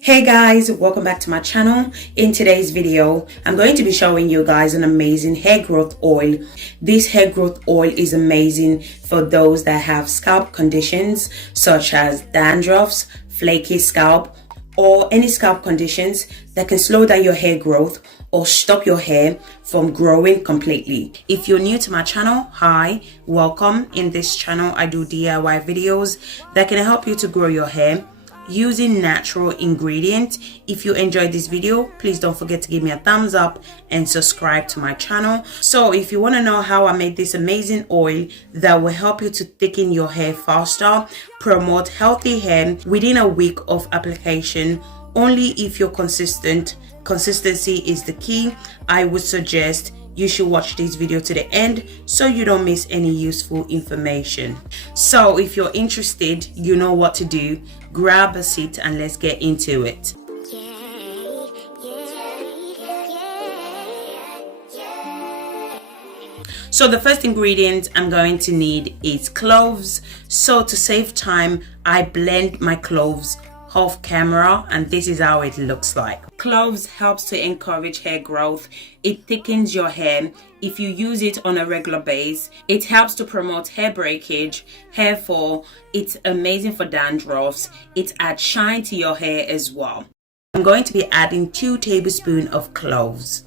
Hey guys, welcome back to my channel. In today's video, I'm going to be showing you guys an amazing hair growth oil. This hair growth oil is amazing for those that have scalp conditions such as dandruffs, flaky scalp, or any scalp conditions that can slow down your hair growth or stop your hair from growing completely. If you're new to my channel, hi, welcome. In this channel, I do DIY videos that can help you to grow your hair using natural ingredients. If you enjoyed this video, please don't forget to give me a thumbs up and subscribe to my channel. So if you want to know how I made this amazing oil that will help you to thicken your hair faster, promote healthy hair within a week of application, only if you're consistent. Consistency is the key. I would suggest you should watch this video to the end so you don't miss any useful information. So if you're interested, you know what to do. Grab a seat and let's get into it. So the first ingredient I'm going to need is cloves. So to save time, I blend my cloves off camera, and this is how it looks like. Cloves helps to encourage hair growth. It thickens your hair if you use it on a regular basis. It helps to promote hair breakage, hair fall. It's amazing for dandruffs. It adds shine to your hair as well. I'm going to be adding 2 tablespoons of cloves.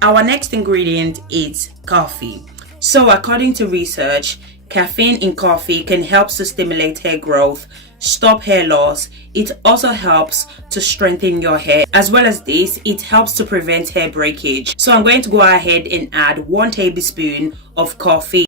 Our next ingredient is coffee. So according to research, caffeine in coffee can help to stimulate hair growth, stop hair loss. It also helps to strengthen your hair. As well as this, it helps to prevent hair breakage. So I'm going to go ahead and add 1 tablespoon of coffee.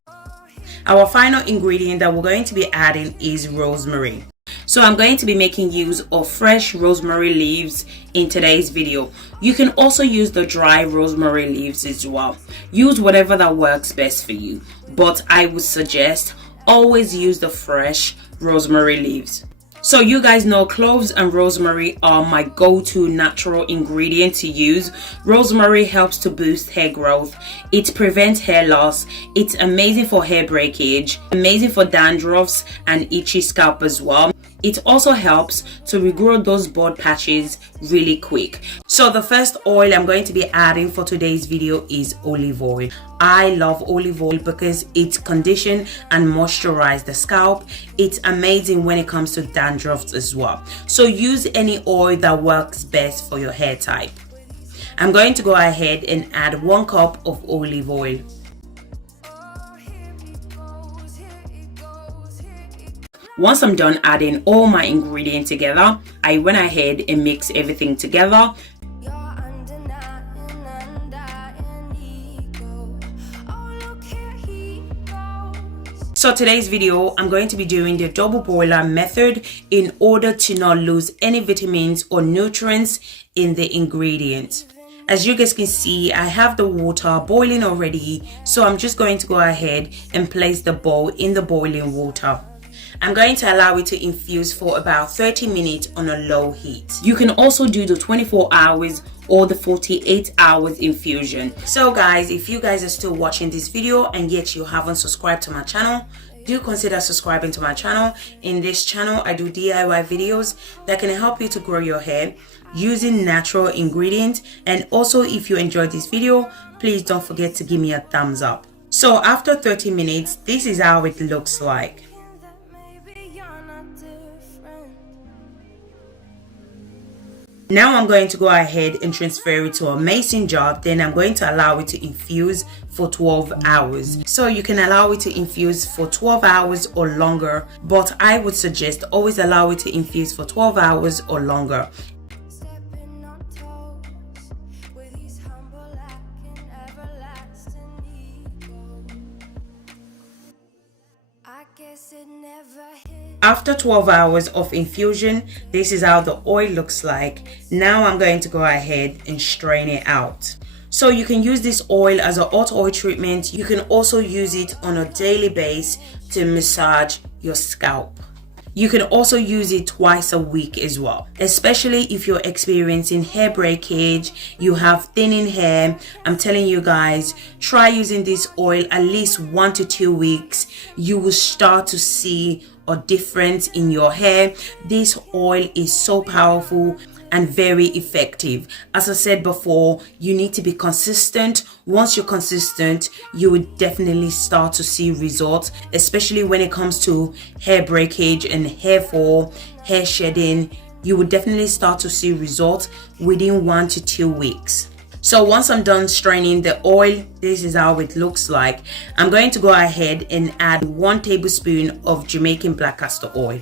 Our final ingredient that we're going to be adding is rosemary. So I'm going to be making use of fresh rosemary leaves in today's video. You can also use the dry rosemary leaves as well. Use whatever that works best for you, but I would suggest always use the fresh rosemary leaves. So you guys know cloves and rosemary are my go-to natural ingredient to use. Rosemary helps to boost hair growth. It prevents hair loss. It's amazing for hair breakage, amazing for dandruffs and itchy scalp as well. It also helps to regrow those bald patches really quick. So the first oil I'm going to be adding for today's video is olive oil. I love olive oil because it conditions and moisturizes the scalp. It's amazing when it comes to dandruff as well. So use any oil that works best for your hair type. I'm going to go ahead and add 1 cup of olive oil. Once I'm done adding all my ingredients together, I went ahead and mixed everything together. So today's video, I'm going to be doing the double boiler method in order to not lose any vitamins or nutrients in the ingredients. As you guys can see, I have the water boiling already, so I'm just going to go ahead and place the bowl in the boiling water. I'm going to allow it to infuse for about 30 minutes on a low heat. You can also do the 24 hours or the 48 hours infusion. So guys, if you guys are still watching this video and yet you haven't subscribed to my channel, do consider subscribing to my channel. In this channel, I do DIY videos that can help you to grow your hair using natural ingredients. And also, if you enjoyed this video, please don't forget to give me a thumbs up. So after 30 minutes, this is how it looks like. Now I'm going to go ahead and transfer it to a mason jar. Then I'm going to allow it to infuse for 12 hours. So you can allow it to infuse for 12 hours or longer, but I would suggest always allow it to infuse for 12 hours or longer. After 12 hours of infusion, this is how the oil looks like. Now I'm going to go ahead and strain it out. So you can use this oil as a hot oil treatment. You can also use it on a daily basis to massage your scalp. You can also use it twice a week as well, especially if you're experiencing hair breakage, you have thinning hair. I'm telling you guys, try using this oil at least 1 to 2 weeks. You will start to see a difference in your hair. This oil is so powerful and very effective. As I said before, you need to be consistent. Once you're consistent, you will definitely start to see results, especially when it comes to hair breakage and hair fall, hair shedding. You will definitely start to see results within 1 to 2 weeks. So once I'm done straining the oil, this is how it looks like. I'm going to go ahead and add 1 tablespoon of Jamaican black castor oil.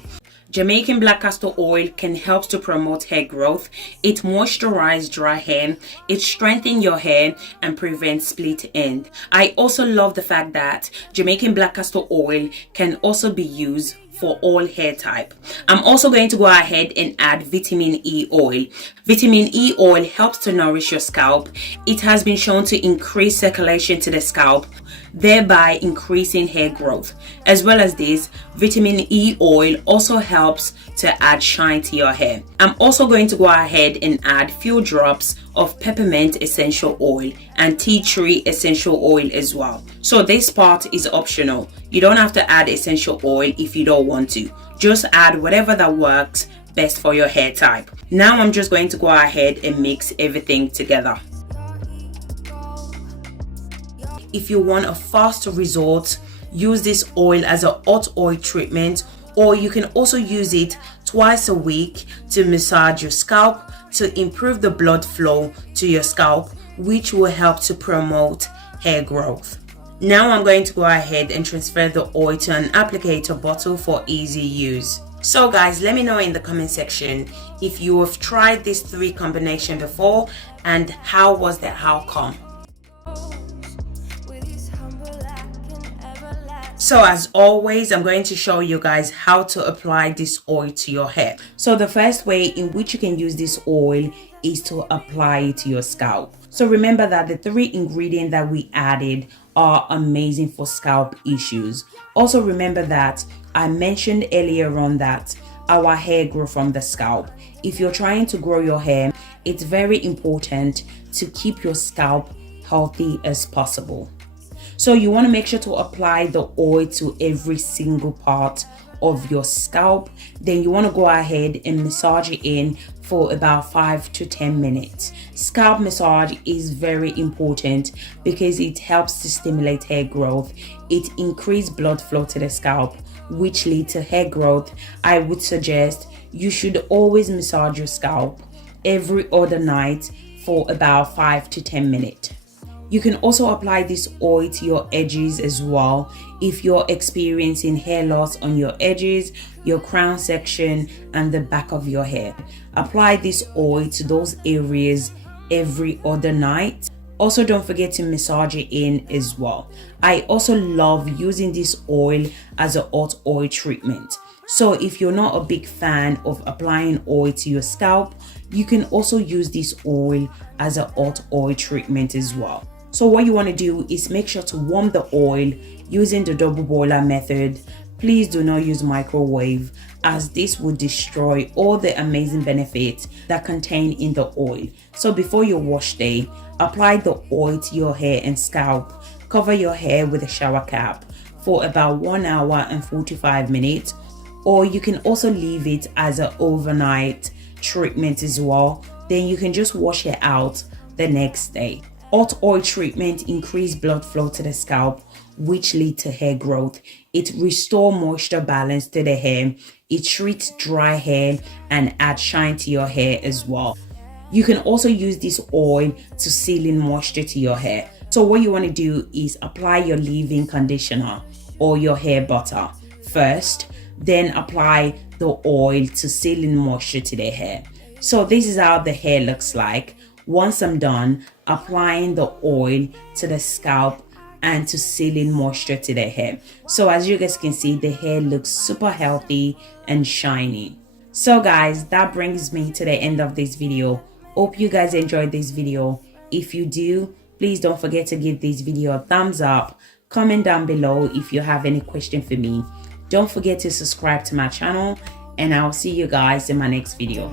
Jamaican black castor oil can help to promote hair growth. It moisturizes dry hair, it strengthens your hair and prevents split end. I also love the fact that Jamaican black castor oil can also be used for all hair type. I'm also going to go ahead and add vitamin E oil. Vitamin E oil helps to nourish your scalp. It has been shown to increase circulation to the scalp, thereby increasing hair growth. As well as this, vitamin E oil also helps to add shine to your hair. I'm also going to go ahead and add few drops of peppermint essential oil and tea tree essential oil as well. So this part is optional. You don't have to add essential oil if you don't want to. Just add whatever that works best for your hair type. Now I'm just going to go ahead and mix everything together. If you want a faster result, use this oil as a hot oil treatment, or you can also use it twice a week to massage your scalp to improve the blood flow to your scalp, which will help to promote hair growth. Now I'm going to go ahead and transfer the oil to an applicator bottle for easy use. So guys, let me know in the comment section if you have tried this 3 combination before and how was the outcome. So as always, I'm going to show you guys how to apply this oil to your hair. So the first way in which you can use this oil is to apply it to your scalp. So remember that the 3 ingredients that we added are amazing for scalp issues. Also remember that I mentioned earlier on that our hair grows from the scalp. If you're trying to grow your hair, it's very important to keep your scalp healthy as possible. So you want to make sure to apply the oil to every single part of your scalp. Then you want to go ahead and massage it in for about 5 to 10 minutes. Scalp massage is very important because it helps to stimulate hair growth. It increases blood flow to the scalp, which leads to hair growth. I would suggest you should always massage your scalp every other night for about 5 to 10 minutes. You can also apply this oil to your edges as well. If you're experiencing hair loss on your edges, your crown section and the back of your hair, apply this oil to those areas every other night. Also, don't forget to massage it in as well. I also love using this oil as a hot oil treatment. So if you're not a big fan of applying oil to your scalp, you can also use this oil as a hot oil treatment as well. So what you want to do is make sure to warm the oil using the double boiler method. Please do not use microwave, as this will destroy all the amazing benefits that contain in the oil. So before your wash day, apply the oil to your hair and scalp. Cover your hair with a shower cap for about 1 hour and 45 minutes, or you can also leave it as an overnight treatment as well. Then you can just wash it out the next day. Hot oil treatment increase blood flow to the scalp, which lead to hair growth. It restores moisture balance to the hair. It treats dry hair and adds shine to your hair as well. You can also use this oil to seal in moisture to your hair. So what you want to do is apply your leave-in conditioner or your hair butter first, then apply the oil to seal in moisture to the hair. So this is how the hair looks like. Once I'm done applying the oil to the scalp and to seal in moisture to the hair. So as you guys can see, the hair looks super healthy and shiny. So guys, that brings me to the end of this video. Hope you guys enjoyed this video. If you do, please don't forget to give this video a thumbs up. Comment down below if you have any question for me. Don't forget to subscribe to my channel, and I'll see you guys in my next video.